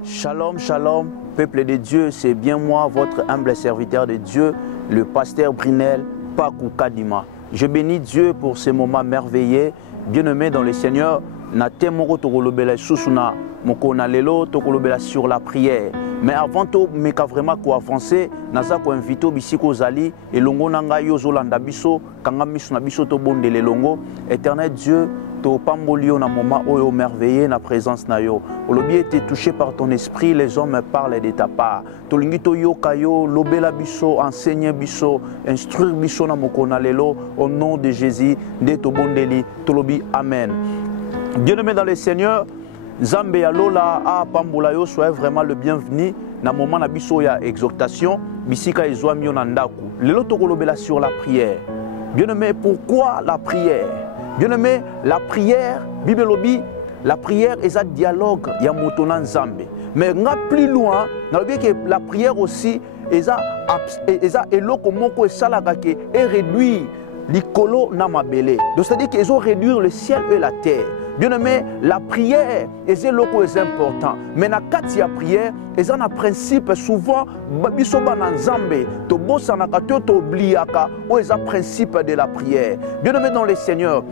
Shalom, shalom, peuple de Dieu, c'est bien moi, votre humble serviteur de Dieu, le pasteur Brinel Pakou Kadima. Je bénis Dieu pour ce moment merveilleux, bien-aimé dans le Seigneur. Na temoro tokolobela susuna mokona lelo tokolobela sur la prière. Mais avant tout, meka vraiment ko avancer, naza ko invito bisiko zali elongo nanga yo zolanda biso, kanga miso na biso to bondele longo. Éternel Dieu, to pambolio na moment oyo merveilleux na présence na yo. Olobi été touché par ton esprit, les hommes parlent de ta part. Tolingi to yoka yo, lobela biso, enseigne biso, instruire biso na mokona lelo au nom de Jésus, de to bondeli, tolobi amen. Bien-aimé dans le Seigneur, Zambé Alola a Pambola yo soyez vraiment le bienvenu na moment na biso ya exhortation bisika ezwa mio na ndaku. Lelo tokolobela sur la prière. Bien-aimé, pourquoi la prière? Bien-aimé, la prière, Bible lobi, la prière est un dialogue ya motona Nzambe. Mais nga plus loin, na lobi que la prière aussi est un eloko moko esalaka ke et réduire l'ikolo na mabele. Donc c'est-à-dire qu'ils ont réduire le ciel et la terre. Bien-aimé, la prière est important. Mais dans la prière, il y a un principe souvent, bisoba na Nzambe, to bosanaka to oubliaka, ou il y a un principe de la prière. Bien-aimé dans le Seigneur,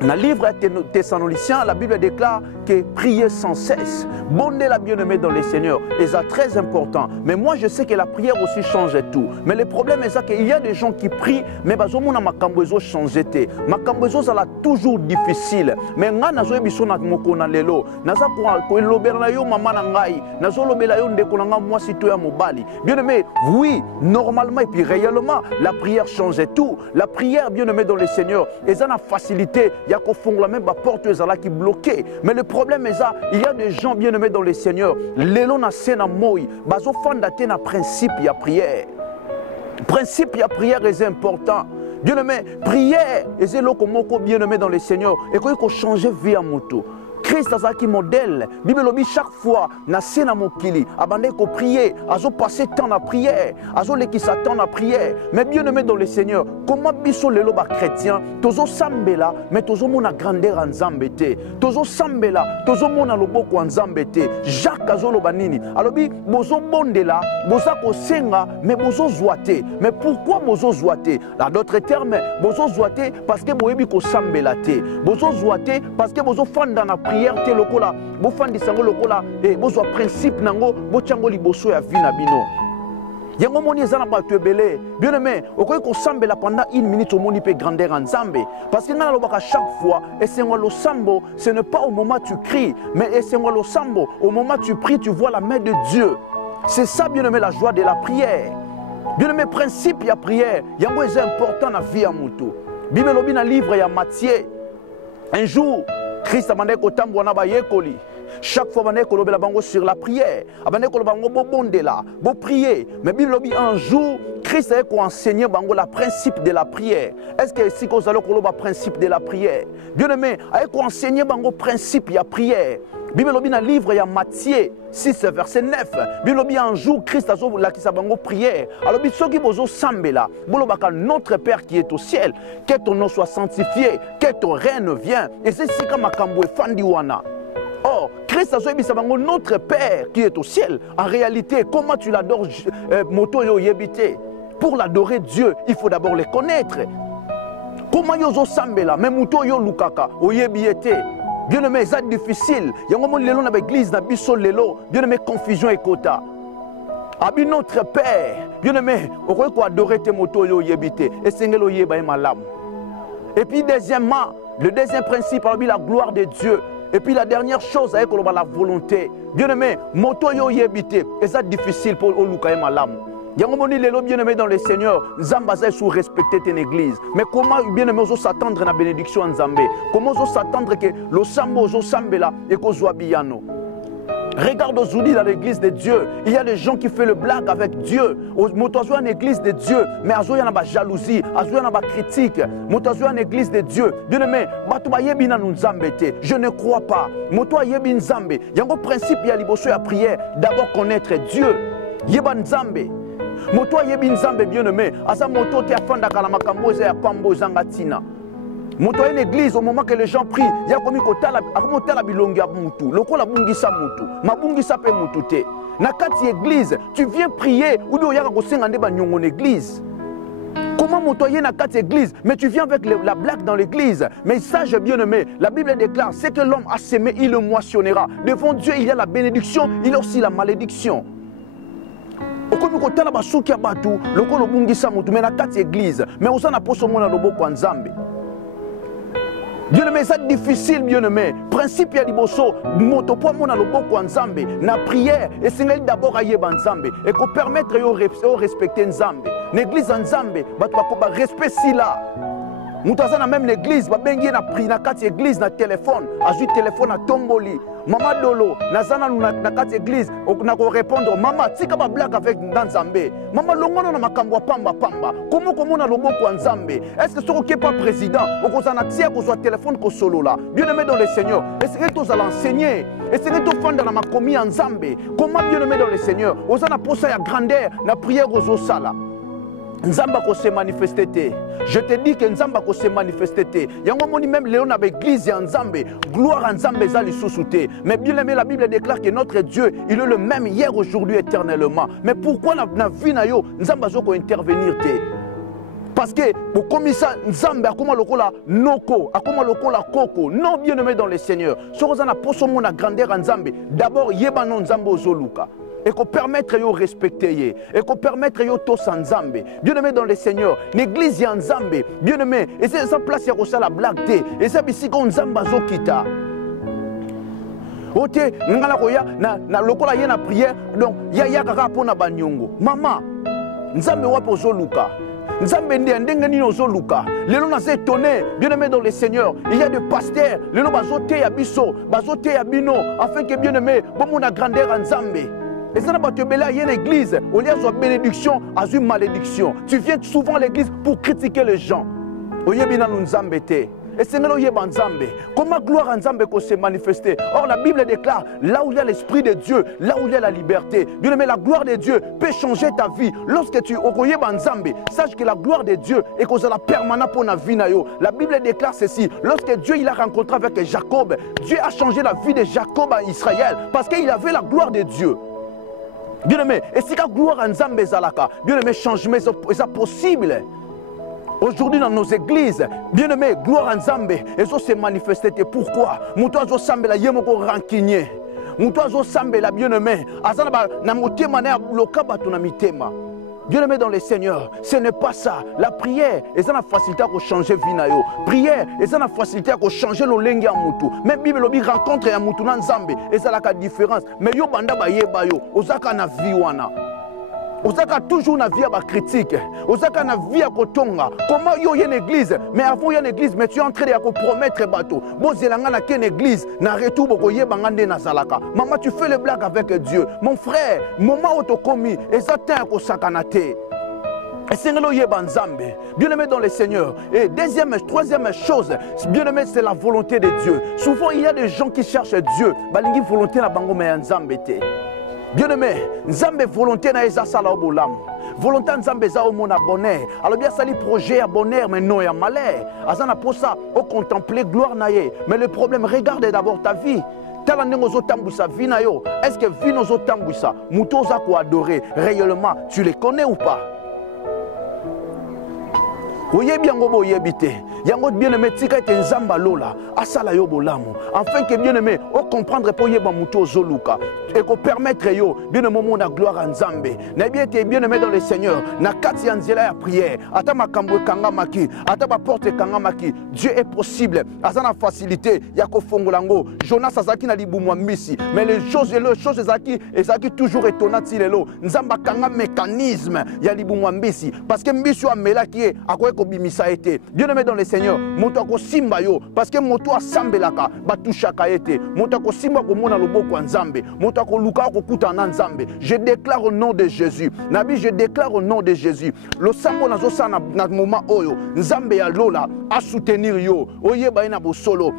dans le livre Thessaloniciens, la Bible déclare que prier sans cesse. Bonder la bien-aimée dans le Seigneur, c'est très important. Mais moi, je sais que la prière aussi change tout. Mais le problème est qu'il y a des gens qui prient, mais bazomuna makambozo change te. Makambozo ça toujours difficile. Mais nga nazo ebiso na mokona lelo, naza ko lobela yo mama na ngai, nazo lobela yo ndeko na nga moi sito ya mobali. Bien-aimé, oui, normalement et puis réellement, la prière change tout. La prière bien-aimée dans le Seigneur, c'est une facilité. Il y a qu'au fond la même porte qui bloquée. Mais le problème est ça, il y a des gens bien aimés dans le Seigneur. L'élo na sena moi, bazo fondate na principe ya prière. Principe ya prière est important. Bien aimé, prière est loko moko bien aimé dans le Seigneur. Et qu'il faut changer vie à moto. Christ a qui modèle. Bible lobi chaque fois na sena mokili abandé ko prier, azo passer temps na prière, azo leki satan na prière. Mais bien aimé dans le Seigneur, comment biso lelo ba chrétien, tozo sambela, mais tozo mona grandeur en Nzambe te. Tozo sambela, tozo mona loboko en Nzambe te. Jacques azo loba nini? Alobi bozo bondela, boza ko senga, mais bozo zoate. Mais pourquoi bozo zoate? Là d'autres termes, bozo zoate parce que boyebi ko sambela te. Bozo zoate parce que bozo fanda na prière te lokola bo fandi sango lokola et bozwa principe nango bo tiango liboso ya vie na bino yango moni ezana ba to ebele bien aimé okoki ko sambela pendant une minute au moni pe grandeur en Nzambe parce que na lobaka chaque fois et c'est le sambo ce n'est pas au moment tu cries mais et c'est le sambo au moment tu pries tu vois la main de Dieu. C'est ça bien aimé la joie de la prière. Bien aimé principe ya prière yango est important na vie ya mutu. Bible lobi na livre ya Matthieu un jour Christ a demandé que yekoli. Chaque fois que sur la prière, vous priez. Mais Bible dit un jour, Christ a enseigné le principe de la prière. Est-ce que si vous allez le principe de la prière? Bien aimé, il a enseigné le principe de la prière. Bible dit dans le livre de Matthieu 6, verset 9. Bible dit un jour, Christ a dit prière. Alors, ceux qui vous sambela, notre Père qui est au ciel, que ton nom soit sanctifié, que ton règne vienne. Et c'est ce que Makambo est fandiwana. Or, Christ a dit notre Père qui est au ciel. En réalité, comment tu l'adores, moto yo yebite? Pour l'adorer Dieu, il faut d'abord le connaître. Comment yo sambela, même moto yo lukaka, o yebiete? Bien aimé, c'est difficile. Il y a un moment où l'église n'a pas bien aimé, confusion et quota. Abi notre Père, bien aimé, on peut adorer tes motos yébité et sengelo yeba malam. Et puis deuxièmement, le deuxième principe, la gloire de Dieu. Et puis la dernière chose, c'est la volonté. Bien aimé, moto yébité et c'est difficile pour Oluka malam. Il y a un moment où bien aimé dans le Seigneur, Zambazé sous respecter ton église. Mais comment bien aimé s'attendre à la bénédiction en Zambé? Comment s'attendre que le sambo là et qu'on soit biano? Regarde aujourd'hui dans l'église de Dieu, il y a des gens qui font le blague avec Dieu. Motozo en église de Dieu, mais azo yana ba jalousie, azo yana ba critique. Motozo en église de Dieu. Bien aimé, batuba yebi na nzambete. Je ne crois pas. Moto yebi nzambe. Yango principe ya liboso ya prière, d'abord connaître Dieu. Yeba nzambe. Moto yebi nzambe bien aimé, asa moto te afanda kala makambo ya pambo zangatina. Moto une église, au moment que les gens prient, il y a comme la bilongi à mutu, le ko la bungisa mutu, ma bungisa pe mutute. Na kati église, tu viens prier ou do yaka ko sengande ba nyongo église. Comment motoyer na kati église, mais tu viens avec la blague dans l'église. Mais sache bien aimé, la Bible déclare, c'est que l'homme a semé, il le moissonnera. Devant Dieu, il y a la bénédiction, il y a aussi la malédiction. Okomi kotala basuki ya batu, loko lo bungisa mutu, mais na kati église, mais on s'en a poso mona loboko nzambe. Bien aimé, c'est difficile, bien aimé. Principe ya liboso, moto po mona loboko nzambe, na prière, et c'est d'abord à yeba nzambe, et qu'on permettre yo respecter nzambe. L'église nzambe, batu bakoba respect si là. Moutaza na même l'église, ba bengi na pri na kati église na téléphone, ajoute téléphone à tomboli. Mama dolo, nazana na kati église, na ko répondre mama tika ba blague avec nzambe. Mama longono na makambo pamba pamba. Comment na loboko nzambe? Est-ce que ce qui est pas président, okozana tia ko soit téléphone ko solo là. Bien aimé dans le Seigneur, est-ce que tu vas l'enseigner? Est-ce que tu fanda na makomi nzambe? Comment bien aimé dans le Seigneur, ozana posa ya grandeur na prière ozo sala. Nzamba ko se manifester. Je te dis que Nzamba ko se manifester. Yango moni même Léon avec l'église ya Nzambe, gloire à Nzambe za li susute. Mais bien aimé, la Bible déclare que notre Dieu, il est le même hier, aujourd'hui, éternellement. Mais pourquoi na vie na yo Nzamba zo ko intervenir te? Parce que comme ça Nzambe akoma lokola noko, akoma lokola koko. Non, bien aimé dans le Seigneur. Sokoza na poso mona grandeur Nzambe. D'abord yeba non Nzambe ozoluka. Et qu'on permette de respecter, et qu'on permette de tous ensemble. Bien aimé dans le Seigneur, l'église est ensemble. Bien aimé, et c'est sa place à la blague, et c'est ici qu'on zamba zokita. Ok, na lokola yena prière, donc ya kaka pona banyongo. Maman, nzambe wapo zoluka. Nzambe ndenge ni ozoluka. Lelo na se étonné, bien aimé dans le Seigneur, il y a des pasteurs, lelo bazote ya biso, bazote ya bino, afin que bien aimé, bon mon grandeur nzambe. Et ça n'a pas te belé, il y a une église, au lieu de bénédiction, à une malédiction. Tu viens souvent à l'église pour critiquer les gens. Au lieu de nous embêter. Et c'est là où il y a Nzambe. Comment gloire à Nzambe qu'on s'est manifesté? Or la Bible déclare, là où il y a l'Esprit de Dieu, là où il y a la liberté. Bien aimé, la gloire de Dieu peut changer ta vie. Lorsque tu okoye Nzambe, sache que la gloire de Dieu est cause la permanente pour la vie. La Bible déclare ceci. Lorsque Dieu il a rencontré avec Jacob, Dieu a changé la vie de Jacob à Israël parce qu'il avait la gloire de Dieu. Bien aimé, et si la gloire à Nzambe zalaka, bien aimé, changement est possible. Aujourd'hui dans nos églises, bien aimé, gloire à Nzambe, et ça s'est manifesté. Pourquoi? Moutois zo sambe la yemoko rancunier. Moutois zo sambe la bien aimé. Azana na motema na lokaba to na mitema. Bien aimé dans le Seigneur, ce n'est pas ça. La prière, et ça a la facilité à changer vie na yo. Prière, et ça a la facilité à changer le lengue à mutu. Même Bible obi rencontre ya mutu na Nzambe, et ça la différence. Mais yo banda ba yeba yo, ozaka na vie wana. Ozaka toujours na vie à critique. Ozaka na vie à kotonga. Comment yo y a une église, mais avant y a une église, mais tu es en train de promettre bateau. Bon zelanga na ken église, na retour boko yeba ngande na zalaka. Maman, tu fais le blague avec Dieu. Mon frère, moment où tu commis, et ça t'a ko sakanate. Et c'est Nzambe, bien aimé dans le Seigneur. Et troisième chose, bien aimé, c'est la volonté de Dieu. Souvent, il y a des gens qui cherchent Dieu. Balingi volonté na bango me Nzambe te. Bien aimé, Nzambe volonté na eza sala obolam. Volonté Nzambe za o mona bonheur. Alors bien sali projet à bonheur mais non à malheur. Azana pour ça, au contempler gloire na ye. Mais le problème, regarde d'abord ta vie. Est-ce que vie nos otambouissa, moutos à quoi adorer réellement, tu les connais ou pas? Oui, bien gobo yebite. Yango bien aimé tika ete nzamba lola asala yo bolamu. Afin que bien aimé o comprendre pour yeba muto zoluka et ko permettre yo bien aimé na gloire à Nzambe. Na bien aimé dans le Seigneur, na kati ya nzela ya prière, ata makambo kanga maki, ata ba porte kanga maki, Dieu est possible. Azana facilité ya ko fongolango. Jonas azaki na libumu mbisi, mais les choses ezaki toujours étonnant lelo. Nzamba kanga mécanisme ya libumu mbisi parce que mbisi wa melaki akoye bimisa été. Bien aimé dans le Seigneur, moto ko simba yo parce que moto asambelaka batushaka été. Moto ko simba ko mona loboko Nzambe, moto ko luka ko kuta na Nzambe. Je déclare au nom de Jésus. Nabi, je déclare au nom de Jésus. Le sambo nazo sana na moment oyo Nzambe ya lola a soutenir yo. Oyeba ina bo solo.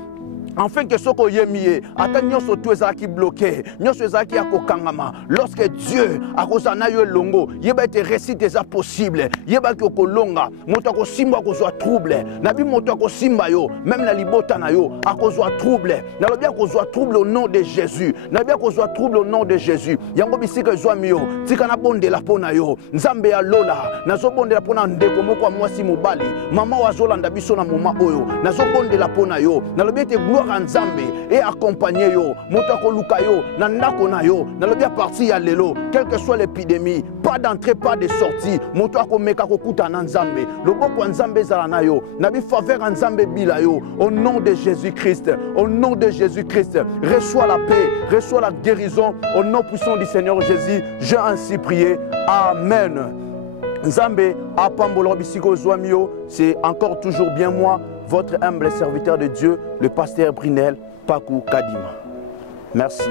Enfin que ce qu'on y ait ata nyonso tout ezaki bloqué nyonso ezaki ya kokangama lorsque Dieu akozana yo longo yeba te récite eza possible yeba ki okolonga moto akosimba akozwa trouble nabi moto akosimba yo même na libota na yo akozwa trouble na lobi akozwa trouble au nom de Jésus nabi akozwa trouble au nom de Jésus yango bisika ezwa miyo tika na bondela pona yo nzambe ya lola nazo bondela pona ndeko moko mwasi mobali mama wazolanda biso na moma oyo nazo bondela pona yo na lobi te gloire Nzambe et accompagner yo moto akoluka yo na ndako na yo na lobi a partir ya lelo quelle que soit l'épidémie pas d'entrée pas de sortie moto akomeka kokuta na Nzambe loboko Nzambe ezala na yo na bi faveur Nzambe bila yo au nom de Jésus-Christ au nom de Jésus-Christ reçois la paix reçois la guérison au nom puissant du Seigneur Jésus j'ai ainsi prié amen. Nzambe apambolo bisiko zwamio c'est encore toujours bien moi votre humble serviteur de Dieu, le pasteur Brinel Pakou Kadima. Merci.